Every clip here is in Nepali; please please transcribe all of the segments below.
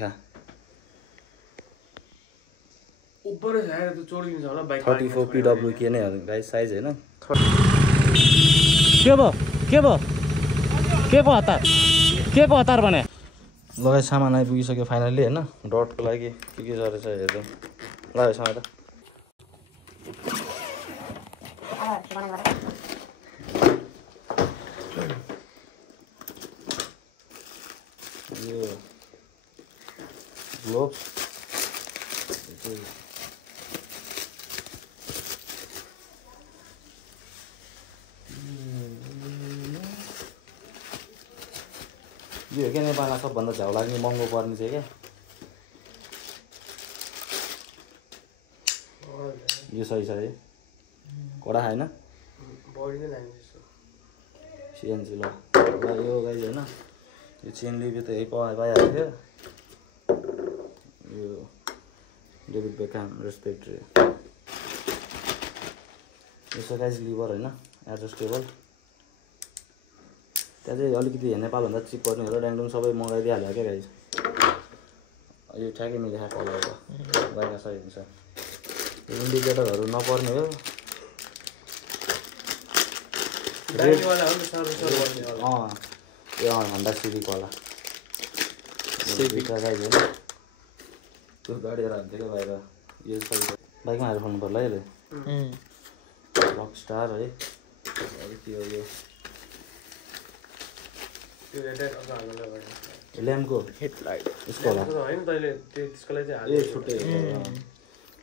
देखा ऊपर है तो चोडिन्छ होला बाइक 34 PWK नै हो गाइस साइज हैन के भयो हतार भने लगाइ सामान आइपुगिसक्यो फाइनली हैन डटको लागि के गरेछ हेरौँ ल यसमा त यो ग्लोभ्स यो के नेपालमा सबभन्दा झ्याउ लाग्ने महँगो पर्ने चाहिँ क्या यो सही छ है कडा हैन सिएनसी ल यो गाई हैन यो चेन लिभे त यही पाइहाल्यो थियो यो डेभिड बेकहम रेस्पेक्ट यसो गाइज लिभर हैन एडजस्टेबल त्यहाँ चाहिँ अलिकति नेपालभन्दा चिप पर्ने हो र ड्याङडुङ सबै मगाइदिइहाल्यो क्या गाइज यो ठ्याक्कै मिलेको कलर त बाहिर सही हुन्छ इन्डिकेटरहरू नपर्ने हो हन्डा सिभिक वाला गाइज होइन त्यो गाडीहरू हान्थ्यो क्या बाहिर यो सबै बाइकमा हालेर खोल्नु पर्ला यसले रक स्टार है त्यो यो ल्याम्पको हेडलाइट यसको होला ए छुट्टै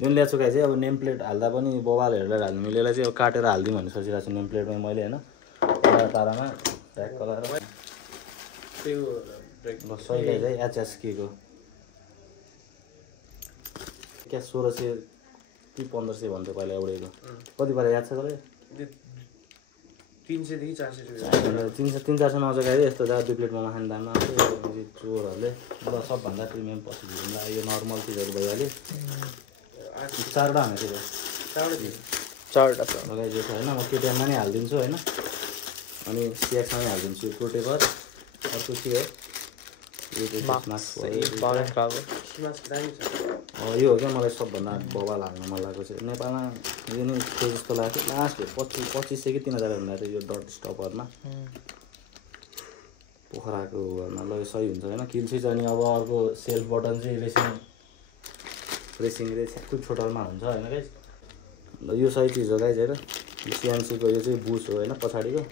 जुन ल्याएको गाई चाहिँ अब नेम प्लेट हाल्दा पनि बबाल हेरेर हाल्नु मिलेलाई चाहिँ अब काटेर हालिदिउँ भन्ने सोचिरहेको छु नेम प्लेटमा मैले होइन तारामा ट्याग लगाएर सही गाई चाहिँ एचएसकेको क्या 1600 कि 1500 भन्थ्यो पहिला एउटैको कति पऱ्यो याद छ तपाईँलाई 300 देखि 400 300-400 नआउँछ गाई यस्तो जहाँ 2 प्लेट मोमो खाने दाममा चोरहरूले ल सबभन्दा प्रिमियम पछि झुम्ला यो नर्मल चिजहरू भइहाल्यो 4वटा हाने थियो 4वटा लगाइदिएको छ होइन म केटिएममा नै हालिदिन्छु होइन अनि सिएक्समा नै हालिदिन्छु यो प्रोटेपर अर्को के हो यो हो क्या मलाई सबभन्दा बबाल हाल्नु मन लागेको चाहिँ नेपालमा यो नै त्यो जस्तो लागेको थियो लास्ट 2500 कि 3000 भन्दा थियो यो डट स्टपरमा पोखराको घरमा ल सही हुन्छ होइन किल स्विच अनि अब अर्को सेल्फ बटन चाहिँ रेसिङ ठ्याक्कै छोटलमा हुन्छ होइन गाइज ल यो सही चिज हो गाइज हेर सिएनसीको यो चाहिँ बुस हो होइन पछाडिको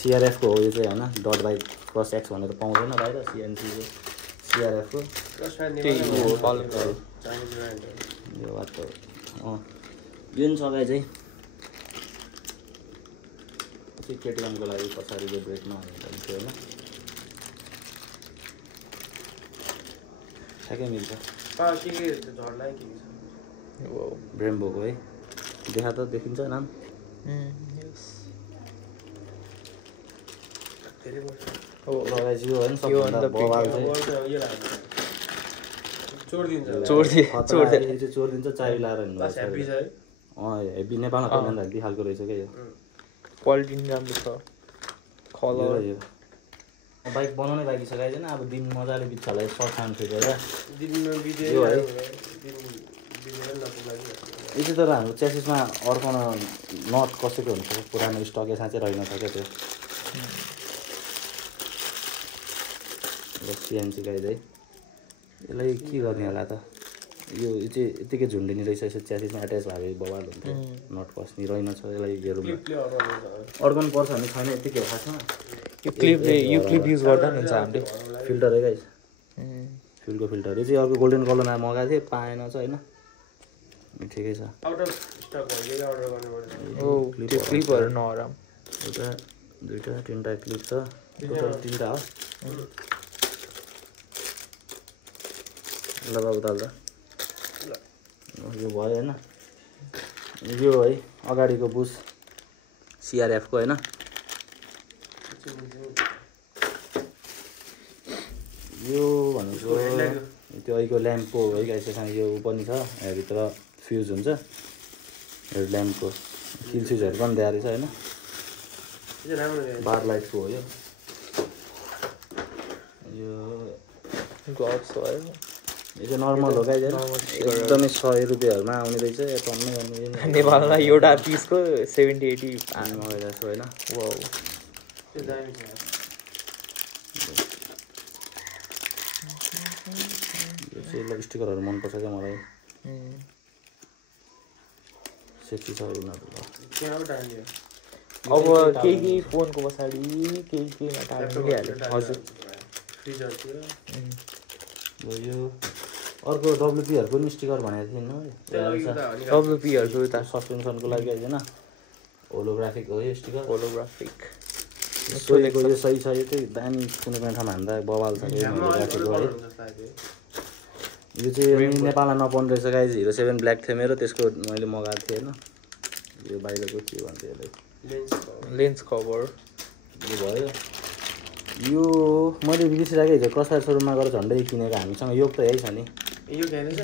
सिआरएफको हो यो चाहिँ होइन डट बाई क्रस एक्स भनेर पाउँदैन बाहिर सिएनसीको सिआरएफको यो बाटो यो नि सघाइ चाहिँ केटिएमको लागि पछाडिको ब्रेकमा हाल्नु होइन ठ्याक्कै मिल्छ ब्रेम्बोको है देखा त देखिन्छ नाम लगाइदियो होइन सबभन्दा बवाल चाहिँ चोरिदिन्छ चाबी लाएर हिँड्नु हेभी नेपालमा पहिला हेभी खालको रहेछ क्या यो क्वालिटी पनि राम्रो छ कलर यो बाइक बनाउनै बाँकी छ गाइज होइन अब दिन मजाले बित्छ होला सर्ट साउन्ड फेरेर यो है यो चाहिँ तर हाम्रो च्यासिसमा अड्काउन नट कसैको हुनसक्छ पुरानो स्टक यसमा चाहिँ रहेन छ क्या त्यो सिएनसी गाइज है यसलाई के गर्ने होला त यो चाहिँ यत्तिकै झुन्डिने रहेछ यसो च्यासिसमा एट्याच भएको बवाल हुन्थ्यो नट कस्ने रहेन छ यसलाई हेरौँ अड्काउनु पर्छ भने छैन यत्तिकै हो खासमा यो क्लिप युज गर्दा पनि हुन्छ हामीले फिल्टर है गाइज फ्युलको फिल्टर यो चाहिँ अर्को गोल्डन कलरमा मगाएको थिएँ पाएन छ होइन ठिकै छ त्यो क्लिपहरू नहराम एउटा 2टा 3टा क्लिप छ टोटल 3टा हो ल बाबु दाल यो भयो होइन यो है अगाडिको बुस सिआरएफको होइन यो भनेको त्यो अहिलेको ल्याम्पको है गाइस त्यसमा यो पनि छ भित्र फ्युज हुन्छ यो ल्याम्पको किल स्विचहरू पनि दिएको रहेछ होइन बार लाइटको हो यो ग्लोभ्स हो है यो चाहिँ नर्मल हो गाइज एकदमै 100 रुपियाँहरुमा आउने रहेछ टन्नै गर्नु नेपालमा एउटा पिसको 70-80 मगाइरहेको छु होइन त्यो वाउ दामी छ यो चाहिँ ल स्टिकरहरू मनपर्छ क्या मलाई सेक्सी छ यिनीहरू ल त्यहाँबाट हाल्यो अब केही फोनको पछाडि केहीमा टाल्नु मिलिहाल्यो हजुर फ्रिजहरुतिर ल यो अर्को डब्लुपीहरुको नि स्टिकर भनेको थिएन डब्लुपीहरुको त सस्पेन्सनको लागि हैन होलोग्राफिक हो यो स्टिकर होलोग्राफिक सोलेको यो सही छ यो चाहिँ दामी कुनै कुनै ठाउँमा हान्दा बवाल छ यो होलोग्राफिक हो है यो चाहिँ नेपालमा नपाउने रहेछ गाइज हिरो 7 ब्ल्याक थियो मेरो त्यसको मैले मगाएको थिएँ हैन यो बाहिरको के भन्छ यसलाई लेन्स कभर यो भयो यो मैले बिर्सिरहेको हिजो क्रसफायर सोरुममा गएर झन्डै किनेको हामीसँग योग त यही छ नि यो के छ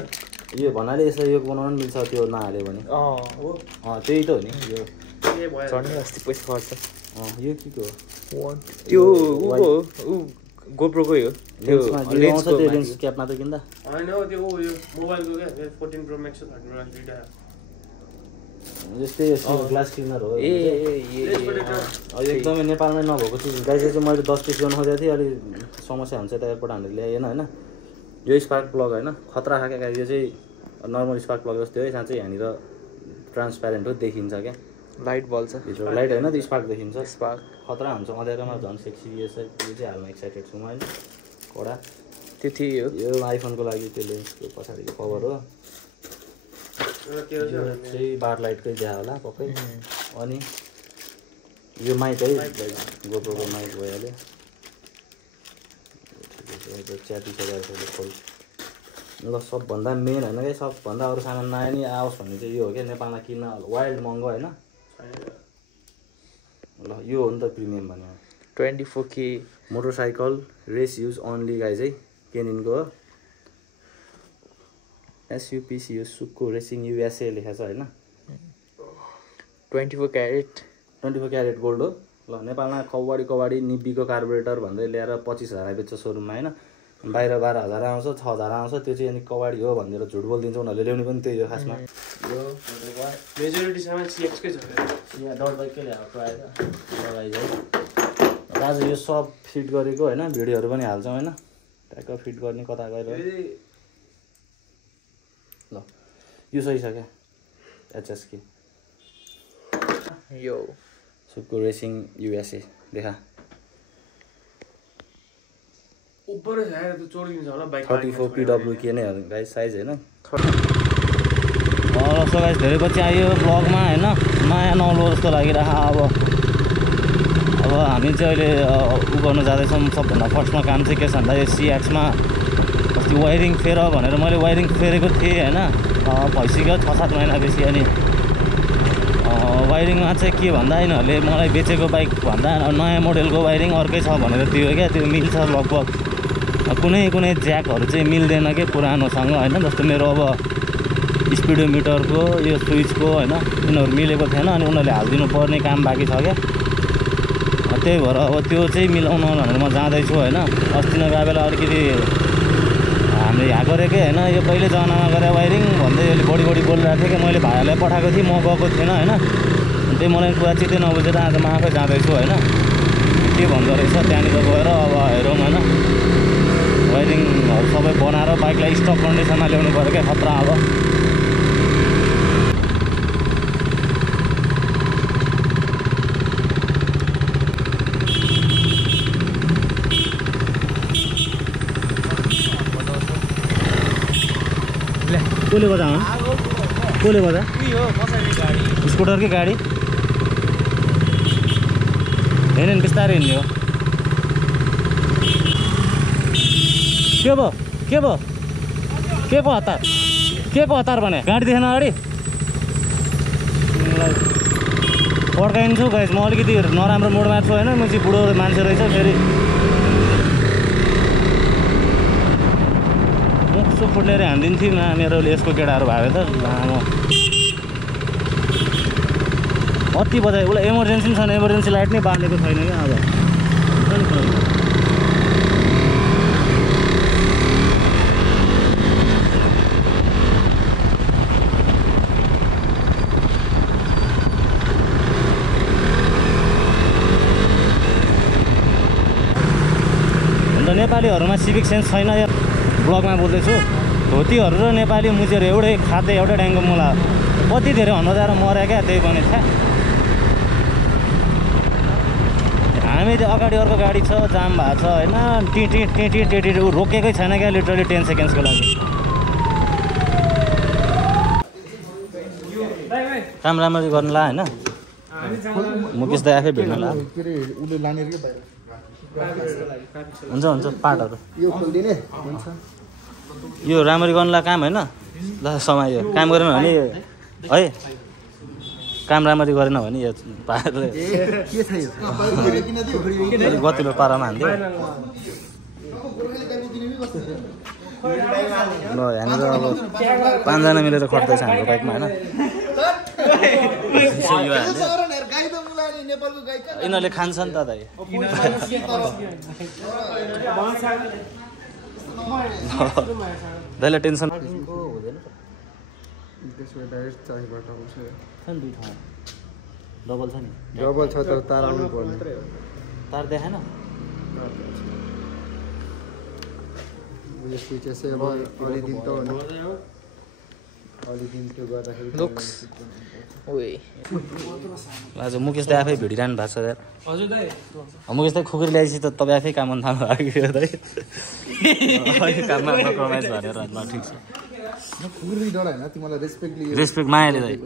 यो भन्नाले यसलाई योग बनाउन मिल्छ त्यो नहाल्यो भने त्यही त हो नि यो के भयो झन्डै अस्ति पैसा खर्च यो के हो त्यो उ गोप्रोकै हो त्यो लेन्सको त्यो लेन्स क्यापमा त किन्दा हैन हो त्यो यो मोबाइलको के 14 प्रो मैक्स 13 प्रो मैक्स दुईटा जस्तै ग्लास क्लिनर हो एकदमै नेपालमै नभएको चिज गाइज चाहिँ मैले 10 पिस ल्याउनु खोजेको थिएँ अलि समस्या हुन्छ त एयरपोर्ट हानेर ल्याएन हैन यो स्पार्क प्लग हैन खतरा खाके गाइज यो चाहिँ नर्मल स्पार्क प्लग जस्तै हो साँच्चै यहाँनिर ट्रान्सप्यारेन्ट हो देखिन्छ क्या लाइट बल्छ भित्र लाइट हैन त्यो स्पार्क देखिन्छ स्पार्क खतरा हुन्छ अँध्यारोमा झन् सेक्सी यो चाहिँ हाल्न एक्साइटेड छु म हैन कडा त्यो थियो यो आइफोनको लागि त्यो लेन्सको पछाडिको कभर हो यो चाहिँ बार लाइटकै दिया होला पक्कै अनि यो माइक है गोप्रोको माइक भइहाल्यो च्याती खोल ल सबभन्दा मेन होइन क्या सबभन्दा अरू सामान नआए नि आओस् भन्ने चाहिँ यो हो क्या नेपालमा किन्न वाइल्ड महँगो होइन ल यो हो नि त प्रिमियम भन्यो 24K motorcycle race use only guys है केनिनको हो SUPC यो सुक्को रेसिङ USA लेखेको छ होइन 24 क्यारेट गोल्ड हो ल नेपालमा कवाडी निब्बीको कार्बोरेटर भन्दै ल्याएर 25,000 बेच्छ सोरुममा होइन बाहिर 12,000 आउँछ 6,000 आउँछ त्यो चाहिँ अनि कवाडी हो भनेर झुट बोलिदिन्छ उनीहरूले ल्याउने पनि त्यही हो खासमा यो मेजोरिटी सामान CX कै छ यहाँ डट बाइककै ल्याएको प्रायः लगाइ है आज यो सब फिट गरेको होइन भिडियोहरू पनि हाल्छौँ होइन ट्याक्क फिट गर्ने कता गएर ल यो सही छ क्या HSK यो सुक्को रेसिङ USA देखा ऊपर आएर त चोडिदिन्छ होला बाइक 34 PWK नै हो गाइस साइज होइन सो गाइस धेरै पछि आयो ब्लगमा होइन माया नौलो जस्तो लागिरहेको अब हामी चाहिँ अहिले उ गर्नु जाँदैछौँ सबभन्दा फर्स्टमा काम चाहिँ के छ भन्दा यो CX-मा अस्ति वायरिङ फेर भनेर मैले वायरिङ फेरेको थिएँ होइन भइसक्यो 6-7 महिनापछि अनि वायरिङमा चाहिँ के भन्दा यिनीहरूले मलाई बेचेको बाइक भन्दा नयाँ मोडलको वायरिङ अर्कै छ भनेर दियो क्या त्यो मिल्छ लगभग कुनै ज्याकहरू चाहिँ मिल्दैन क्या पुरानोसँग होइन जस्तो मेरो अब स्पिडोमिटरको यो स्विचको होइन यिनीहरू मिलेको थिएन अनि उनीहरूले हालिदिनु पर्ने काम बाँकी छ क्या त्यही भएर अब त्यो चाहिँ मिलाउन भनेर म जाँदैछु होइन अस्ति नगए बेला अलिकति हामीले यहाँ गरेकै होइन यो कहिले जमानामा गरे वायरिङ भन्दै अहिले बढी बोलिरहेको थियो कि मैले भाइहरूलाई पठाएको थिएँ म गएको थिएन होइन त्यही मलाई कुरा चित्तै नबुझेर आज म आफै जाँदैछु होइन के भन्दो रहेछ त्यहाँनिर गएर अब हेरौँ होइन वायरिङहरू सबै बनाएर बाइकलाई स्टक कन्डिसनमा ल्याउनु पऱ्यो क्या खतरा अब कसले बजा कसले बजा स्कुटरकै गाडी होइन बिस्तारै हिँड्ने हो के भयो के को हतार भने गाडी देखेन अगाडि पड्काइन्छु गाइस म अलिकति नराम्रो मोडमा छु होइन म चाहिँ बुढो मान्छे रहेछ फेरि मुखसु फुट्लेर हानिदिन्थ्यो मेरो यसको केटाहरू भए त लामो कति बजायो उसलाई इमर्जेन्सी छैन इमर्जेन्सी लाइट नै बालेको छैन क्या अब धोतीहरूमा सिभिक सेन्स छैन। यो ब्लगमा बोल्दैछु, धोतीहरू र नेपाली मुचेहरू एउटै खाँदै एउटै ड्याङको मुला कति धेरै हन्जाएर मर्यो क्या। त्यही पनि थाहा हामी त्यो अगाडि अर्को गाडी छ, जाम भएको छ होइन, टी रोकेकै छैन क्या लिटरली 10 सेकेन्ड्सको लागि। काम राम्ररी गर्नु ला होइन, मुकेश दाइ आफै भेट्नु ला। हुन्छ हुन्छ पार्टहरू यो राम्ररी गर्नुलाई काम होइन ल समय यो काम गरेन भने है, काम राम्ररी गरेन भने यो पाहाडले गतिलो पारामा हान्थ्यो। ल यहाँनिर अब 5 जना मिलेर खट्दैछ हाम्रो बाइकमा होइन। यिनीहरूले खान्छ नि त दाइ। दाइलाई टेन्सन डबल छ नि, डबल छ तर तार आउनु पर्ने। तार देखाएन स्विच यसै अब अलि दिन त हो, अलि दिन त्यो गर्दाखेरि आज मुकेश दाइ आफै भिडिरहनु भएको छ यार। हजुर दाइ मुकेश दाइ खुकुरी ल्याएपछि त तपाईँ आफै काम गर्नु थाल्नु भएको दाइ। काममा कम्प्रोमाइज भनेर ठिक छ। खुकुरी डर होइन, तिमीलाई रेस्पेक्ट मायाले दाइ।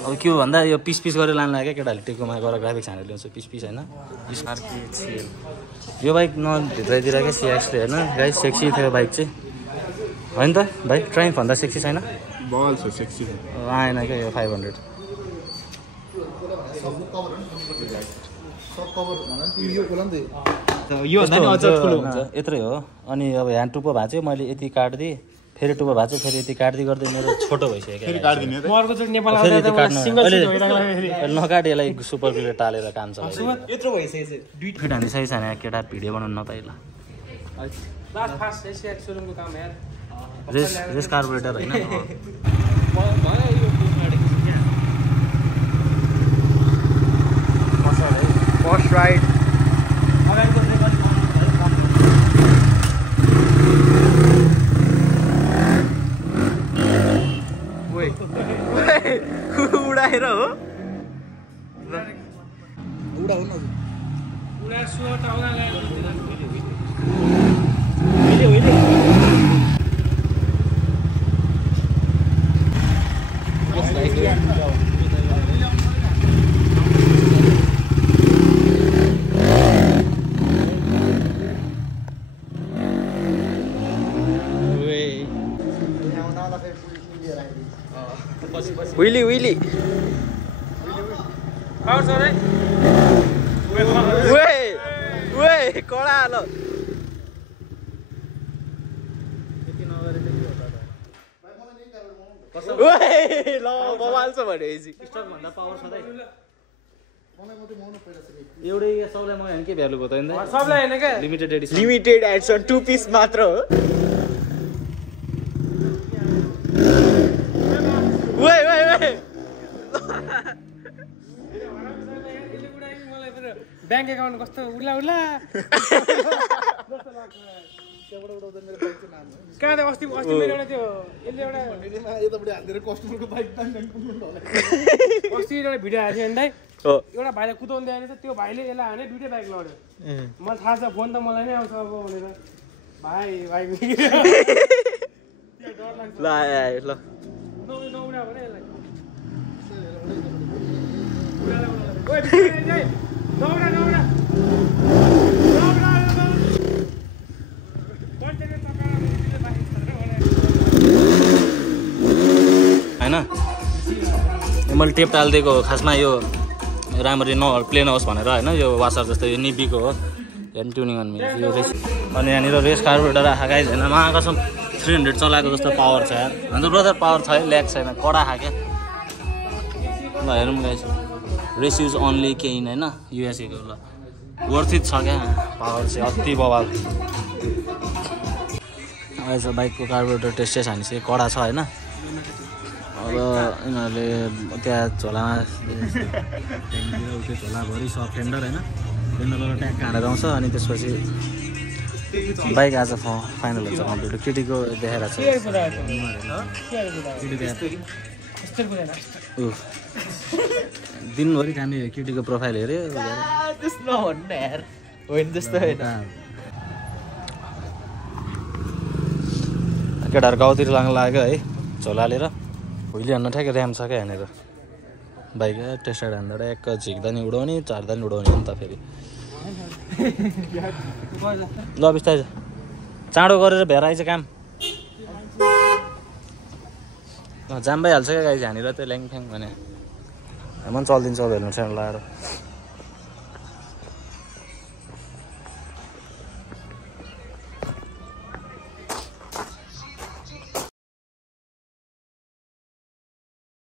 अब के हो भन्दा यो पिस गरेर लानु लाग्यो केटाहरूले टेकोमा गएर ग्राफिक्स हानेर ल्याउँछ पिस होइन। यो बाइक नभित्रतिर क्या सिएक्सले होइन गाइस, सेक्सी थियो बाइक चाहिँ होइन त भाइ। ट्राइम्फ भन्दा सेक्सी छैन बल छ सेक्सी आएन क्या यो 500। यत्रै हो। अनि अब यहाँ टुप्पो भएको चाहिँ मैले यति काटिदिएँ, फेरि टुप्पो भएको चाहिँ फेरि यति काट्दै गर्दै मेरो छोटो भइसक्यो। नकाट यसलाई सुपर ग्लुले टालेर काम चलाउँछ। यत्रो भइसकेछ फिट हान्दै सही छैन केटा, भिडियो बनाउनु नपाइ ल। रेस कार्बोरेटर होइन फर्स्ट राइड उडाएर हो Willy Willy. Weh, कडा हालो। ल बवाल छ भनेपछि स्टक भन्दा पावर छ दाइ। एउटै सबलाई म के भ्यालु भयो त सबलाई हैन के limited edition limited edition 2 piece मात्र हो। ब्याङ्क एकाउन्ट कस्तो उड्ला कहाँ त अस्ति मेरो एउटा त्यो यसले एउटा अस्ति एउटा भिडियो आएको थियो नि दाइ, एउटा भाइले कुदाउँदै आएछ, त्यो भाइले यसलाई हाने दुइटै बाइक लड्यो। मलाई थाहा छ फोन त मलाई नै आउँछ अब भनेर भाइ ल ल नउडा भने यसलाई होइन मैले टेप टालिदिएको हो खासमा, यो राम्ररी प्लेन होस् भनेर होइन। यो वासर जस्तो यो निबीको हो, हेर्नु ट्युनिङ गर्नु यो रेस। अनि यहाँनिर रेस कार्बोरेटर आएको गाइज होइन, महाकसम 300 चलाएको जस्तो पावर छ यार। हाम्रो ब्रदर पावर छ है, ल्याक छैन, कडा खाक्यो। ल हेरौँ गाइज, रेस युज ओन्ली केही होइन युएसएको। ल वर्थ इट छ क्या, पावर चाहिँ अति बवाल। रहेछ बाइकको कार्बोरेटर टेस्ट चाहिँ हानिसक्यो, कडा छ होइन। अब यिनीहरूले त्यहाँ झोलामा झोलाभरि सब फेन्डर होइन, फेन्डरबाट ट्याग हानेर आउँछ। अनि त्यसपछि बाइक आज फाइनल हुन्छ कम्प्लिट केटीको देखाएर छ दिनभरि हामी केटीको प्रोफाइल हेऱ्यो केटाहरू गाउँतिर लाग्नु लाग्यो है झोला लिएर भुइँले हान्न ठ्याक्कै ऱ्याम छ क्या यहाँनिर बाइक टेस्ट राइड हान्दा एक झिक्दा नि उडाउने झार्दा नि उडाउने अन्त फेरि ल बिस्तारै चाँडो गरेर भेर आइज काम जाम भइहाल्छ क्या गाइज यहाँनिर त्यो ल्याङफ्याङ भने म पनि चलिदिन्छु अब हेर्नु सानो लगाएर